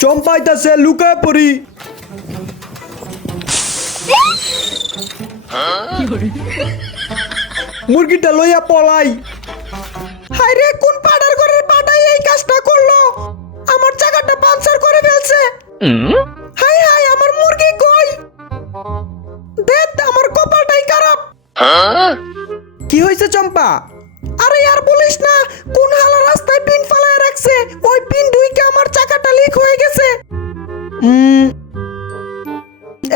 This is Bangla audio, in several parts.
চম্পাইতাছে লুকায় পড়ি। মুরগিটা লইয়া পলাই। হায়রে কোন পাড়ার ঘরের পাটাই এই কাজটা করলো, আমার চাকাটা পাঞ্চার করে ফেলছে। হাই হাই আমার মুরগি কই? দেখ আমার কপালটাই খারাপ। কি হয়েছে চম্পা? আরে আর বলিস না, কোন হালা রাস্তায় পিন ফালায় রাখছে, ওই পিন ঢুইকে আমার চাকাটা লিক হয়ে গেছে।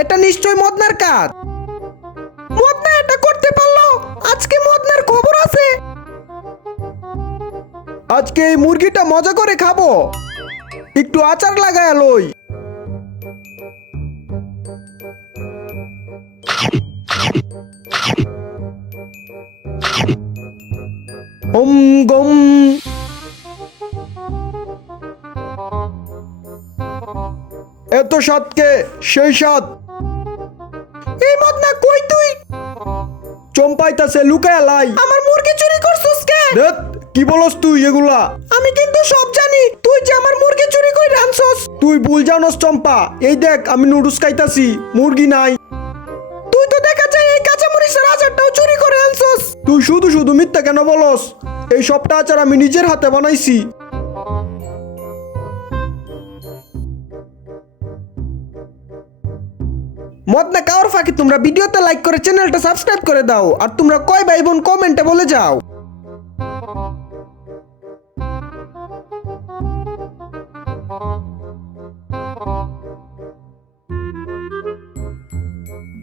এটা নিশ্চয় মদনার কাজ। মদনা এটা করতে পারলো, আজকে মদনার খবর আছে। আজকে এই মুরগিটা মজা করে খাবো, একটু আচার লাগায় লই। গম এত স্বাদকে সেই স্বাদ। এই মদনা কই তুই? চম্পাইতাছে লুকায় লাই। আমার মুরগি চুরি করছিস কে? দেখ কি বলস তুই এগুলা? আমি কিন্তু সব জানি, তুই যে আমার মুরগি চুরি কই রানছস। তুই ভুল জানোস চম্পা, এই দেখ আমি নুডলস খাইতাছি, মুরগি নাই। তুই তো দেখা যায় এই কাঁচা মরিচের আচারটাও চুরি করে আনছস। তুই শুধু শুধু মিথ্যা কেন বলস? এই সবটা আচার আমি নিজের হাতে বানাইছি। মদনা কাওয়ার ফাঁকি তোমরা ভিডিওতে লাইক করে চ্যানেলটা সাবস্ক্রাইব করে দাও, আর তোমরা কয় ভাই বোন কমেন্টে বলে যাও।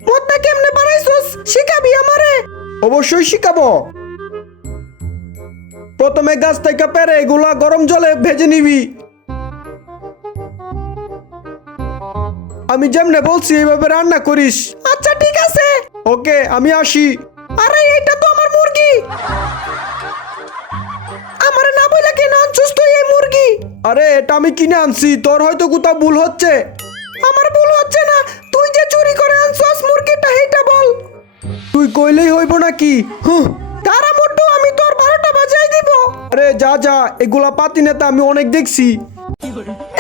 মদনা কেমনে বানাইছস শিখাবি আমারে? অবশ্যই শিখাবো। প্রথমে গাছ থেকে পেরে এগুলা গরম জলে ভেজে নিবি। আমি যেমনে বলছি এইভাবে রান্না করিস। আচ্ছা ঠিক আছে। ওকে আমি আসি। আরে এটা তো আমার মুরগি, আমারে না বইলা কেন আনছস তুই এই মুরগি? আরে এটা আমি কিনে আনছি, তোর হয়তো কোথাও ভুল হচ্ছে। আমার ভুল হচ্ছে না, তুই যে চুরি করে আনছস মুরগিটা এইটা বল। তুই কইলেই হইব নাকি? দাঁড়া মোটু, আমি তোর 12টা বাজাই দিব। আরে যা যা, এগুলা পাতি নেতা আমি অনেক দেখছি।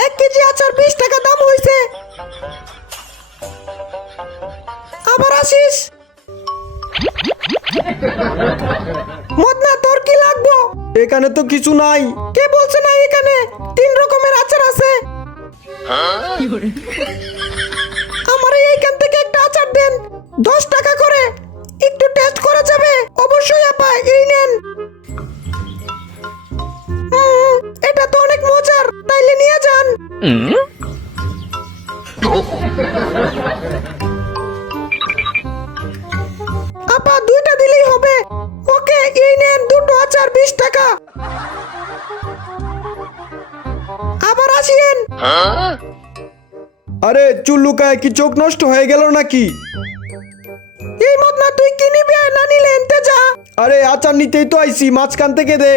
1 কেজি আচার 20 টাকা দাম হইছে। আবার আসিস। মদনা তোর কি লাগবো? এখানে তো কিছু নাই। কে বলছে না এখানে 3 রকমের আচার আছে? আমার এইখান থেকে একটা আচার দেন, 10 টাকা করে, একটু টেস্ট করা যাবে? অবশ্যই আপা, এই নেন। এটা তো অনেক মজার, তাইলে নিয়ে যান। আপা 2টা দিলেই হবে। ওকে এই নেন 2টো আচার 20 টাকা। আবার আসিয়েন। আরে চুল্লুকায় কি চোখ নষ্ট হয়ে গেল নাকি? এই মদনা তুই কি নিবি না নিলে এনতে যা। আরে আচার নিতেই তো আইছি, মাঝখান থেকে দে।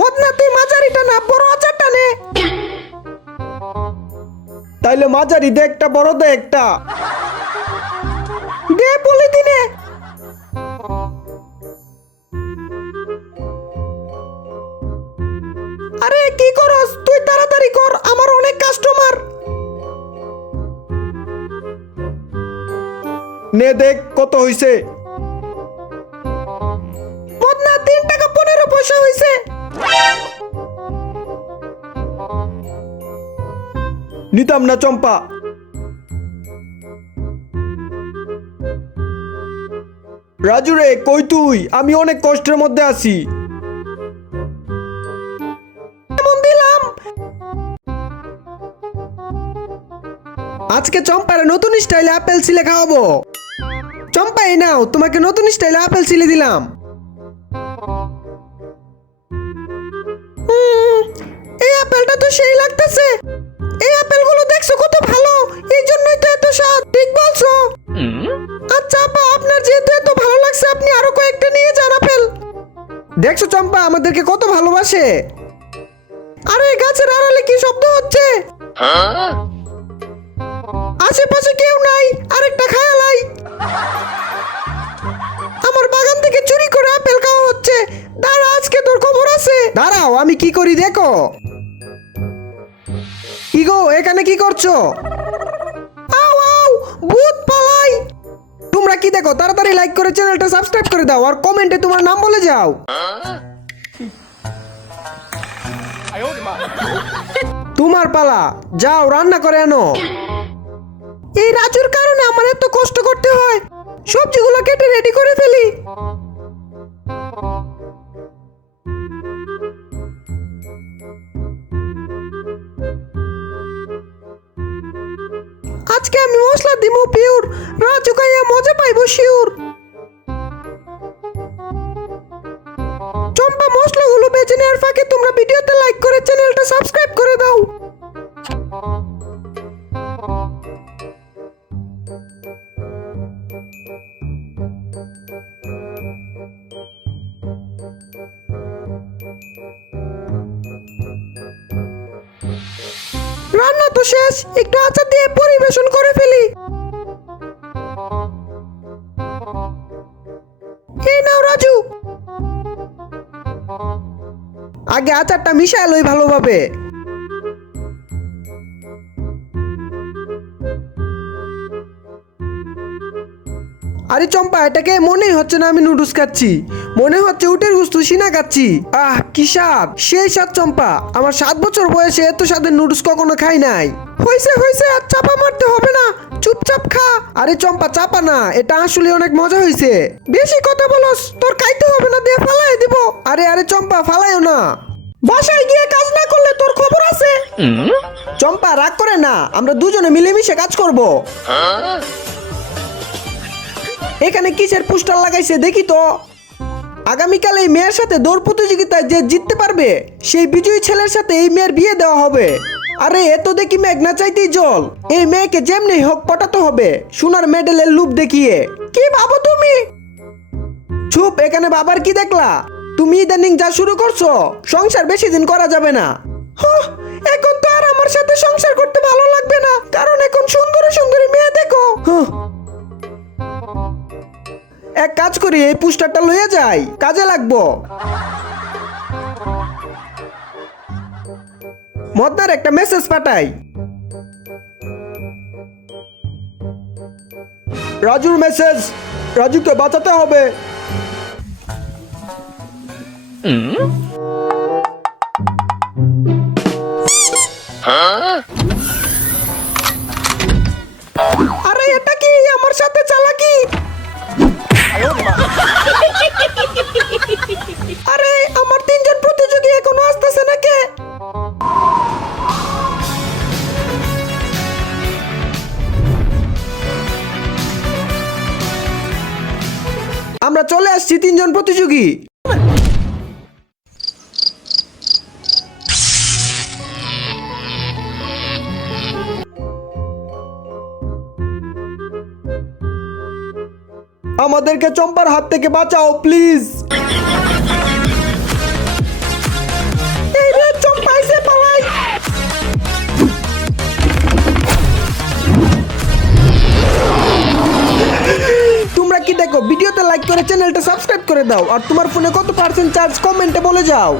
মদনা তুই মাঝারিটা না বড় আচারটা নে। তাইলে মাঝারি দে একটা, বড় দে একটা। দে বলে দিনে। আরে কি করস তুই? তাড়াতাড়ি কর, আমার অনেক কাস্টমার। নে দেখ কত হইছে। মদনা 3 টাকা 15 পয়সা হইছে। নিতাম না চম্পা। রাজু রে কই তুই? আমি অনেক কষ্টের মধ্যে আছি। দিলাম। আজকে চম্পারে নতুন স্টাইলে আপেল ছিলে খাওয়াবো। চম্পা এই নাও, তোমাকে নতুন স্টাইলে আপেল ছিলে দিলাম। এই আপেলটা তো সেই লাগতেছে। এই আপেলগুলো দেখছো কত ভালো, এই জন্যই তো এত স্বাদ। ঠিক বলছো। আচ্ছা আপা, আপনার যেহেতু এত ভালো লাগছে, আপনি আরো কয়েকটা নিয়ে যান আপেল। দেখছো চম্পা আমাদেরকে কত ভালোবাসে। আরে গাছের আড়ালে কি শব্দ হচ্ছে? আশেপাশে কেউ নাই, আরেকটা খায়ালাই। আমার বাগান থেকে চুরি করে আপেল খাওয়া হচ্ছে। দাঁড়া, আজকে তোর খবর আছে। দাঁড়াও আমি কি করি দেখো। এখানে কি করছো? আও আও, ভূত পালাই। তোমরা কি দেখো? তাড়াতাড়ি লাইক করে চ্যানেলটা সাবস্ক্রাইব করে দাও আর কমেন্টে তোমার নাম বলে যাও। তোমার পালা, যাও রান্না করে আনো। এই রাজুর কারণে আমার এত কষ্ট করতে হয়। সবজিগুলো কেটে রেডি করে ফেলি। আজকে আমি মশলা দিমু পিওর, রাজু খাইয়া মজা পাইবো শিওর। চম্পা মশলাগুলো বেজে নেওয়ার ফাঁকে তোমরা ভিডিওতে লাইক করে চ্যানেলটা সাবস্ক্রাইব করে দাও। রান্না তো শেষ, একটু আচার দিয়ে পরিবেশন করে ফেলি। এই নাও রাজু, আগে আচারটা মিশায় লই ভালোভাবে। আরে চম্পা, এটাকে মনেই হচ্ছে না আমি নুডলস খাচ্ছি, মনে হচ্ছে উটের গুস্তু সিনা খাচ্ছি। আহ কি স্বাদ, সেই স্বাদ চম্পা। আমার 7 বছর বয়সে এত স্বাদের নুডলস কখনো খাই নাই। হইছে হইছে, আর চাপা মারতে হবে না, চুপচাপ খা। আরে চম্পা চাপা না, এটা আসলে অনেক মজা হইছে। বেশি কথা বলস, তোর খাইতে হবে না, দিয়ে ফালাই দিব। আরে আরে চম্পা ফালাইও না, বাসায় গিয়ে কাজ না করলে তোর খবর আছে। চম্পা রাগ করে না, আমরা দুজনে মিলেমিশে কাজ করব। এখানে কিসের পোস্টার লাগাইছে দেখি তো। আগামীকাল এই মেয়ের সাথে দৌড় প্রতিযোগিতায় যে জিততে পারবে সেই বিজয়ী ছেলের সাথে এই মেয়ের বিয়ে দেওয়া হবে। আরে এত দেখি মেঘ না চাইতেই জল, এই মেয়েকে যেমনি হোক পটাতে হবে সোনার মেডেলের লুপ দেখিয়ে। কি ভাবো তুমি? চুপ, এখানে বাবার কি দেখলা? তুমি ইদানিং যা শুরু করছো, সংসার বেশি দিন করা যাবে না। এখন তো আর আমার সাথে সংসার করতে ভালো লাগবে না, কারণ এখন সুন্দরী সুন্দরী মেয়ে দেখো। এক কাজ করি, এই পোস্টারটা লইয়া যাই, কাজে লাগবো। মদ্দার একটা মেসেজ পাঠাই। রাজুর মেসেজ, রাজুকে বাঁচাতে হবে। আরে এটা কি আমার সাথে চালাকি? আরে আমার 3 জন প্রতিযোগী এখনো আসতেছে না কে? আমরা চলে আসছি 3 জন প্রতিযোগী। আমাদেরকে চম্পার হাত থেকে বাঁচাও প্লিজ। এই রে চম্পা এসে পালাই। তোমরা কি দেখো? ভিডিওতে লাইক করে চ্যানেলটা সাবস্ক্রাইব করে দাও আর তোমার ফোনে কত % চার্জ কমেন্টে বলে যাও।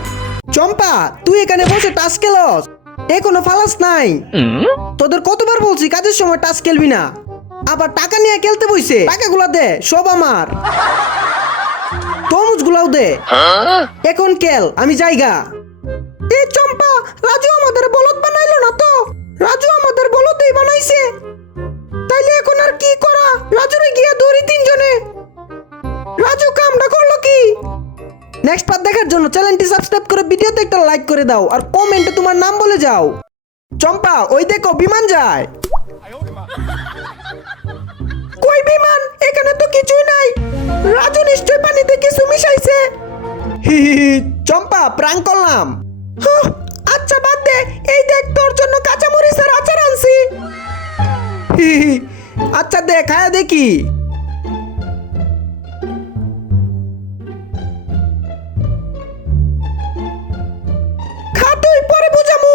চম্পা তুই এখানে বসে টাস খেলস, এখনো ফালাস নাই? তোদের কতবার বলছি কাজের সময় টাস খেলবি না, আবার টাকা নিয়ে খেলতে বইছে। টাকাগুলা দে, সব আমার। তরমুজগুলাও দে, এখন খেল, আমি যাইগা। এই চম্পা, রাজু আমাদের বলদ বানাইলো না তো? রাজু আমাদের বলদই বানাইছে, তাইলে এখন আর কি করা? রাজুরে গিয়া ধরি 3 জনে। রাজু কামটা করলো কি? নেক্সট পার্ট দেখার জন্য চ্যানেলটি সাবস্ক্রাইব করে ভিডিওতে একটা লাইক করে দাও আর কমেন্টে তোমার নাম বলে যাও। চম্পা ওই দেখো বিমান যায়। কই বিমান? এখানে তো কিছুই নাই। রাজু নিশ্চয় পানিতে কিছু মিশাইছে। হি হি হি, চম্পা প্র্যাঙ্ক করলাম। আচ্ছা বাদ দে, এই দেখ তোর জন্য কাঁচা মরিচের আচার আনছি। হি হি, আচ্ছা দে খায়া দেখি। খা তুই, পরে বুঝামু।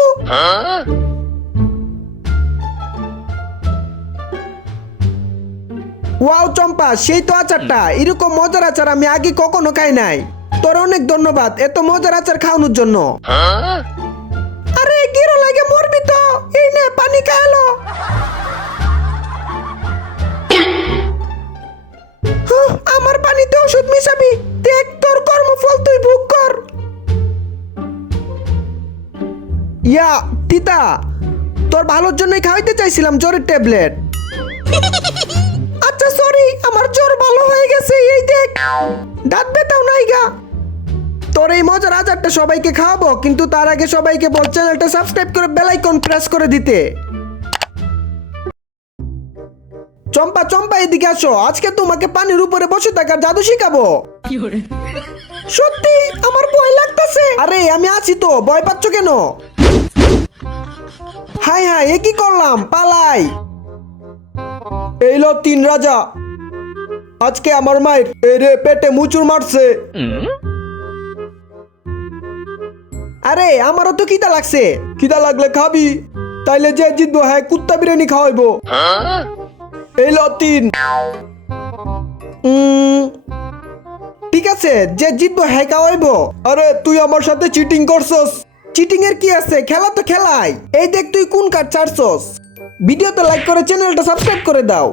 ওয়াও চম্পা, সেই তো আচারটা। এরকম মজার আচার আমি আগে কখনো খাই নাই। তোর অনেক ধন্যবাদ এত মজার আচার খাওয়ানোর জন্য। আরে গিরো লাগে মরবি তো। এই নে পানি চাবি দেখ তোর কর্মফল তুই ভোগ কর। ইয়া তিতা, তোর ভালোর জন্যই খাওয়াইতে চাইছিলাম জ্বরের ট্যাবলেট। আচ্ছা সরি, আমার জ্বর ভালো হয়ে গেছে, এই দেখ দাঁত ব্যথাও নাই গা। তোর এই মজার আচারটা সবাইকে খাওয়াবো, কিন্তু তার আগে সবাইকে বল চ্যানেলটা সাবস্ক্রাইব করে বেল আইকন প্রেস করে দিতে। চম্পা চম্পা এদিকে আসো, আজকে তোমাকে পানির উপরে বসে থাকার জাদু শিখাবো। সত্যি আমার ভয় লাগতেছে। আরে আমি আছি তো, ভয় পাচ্ছ কেন? হাই হাই, এ কি করলাম, পালাই। এই লো 3 রাজা, আজকে আমার মায়ের এরে পেটে মুচুর মারছে। আরে আমারও তো খিদা লাগছে। খিদা লাগলে খাবি, তাইলে যে জিতবো হ্যাঁ কুত্তা বিরিয়ানি খাওয়াইবো। এই লো 3। ঠিক আছে, যে জিতবো হ্যাঁ খাওয়াইবো। আরে তুই আমার সাথে চিটিং করছস। চিটিং এর কি আছে, খেলা তো খেলাই। এই দেখ তুই কোন কার্ড ছাড়ছস। ভিডিওতে লাইক করে চ্যানেলটা সাবস্ক্রাইব করে দাও।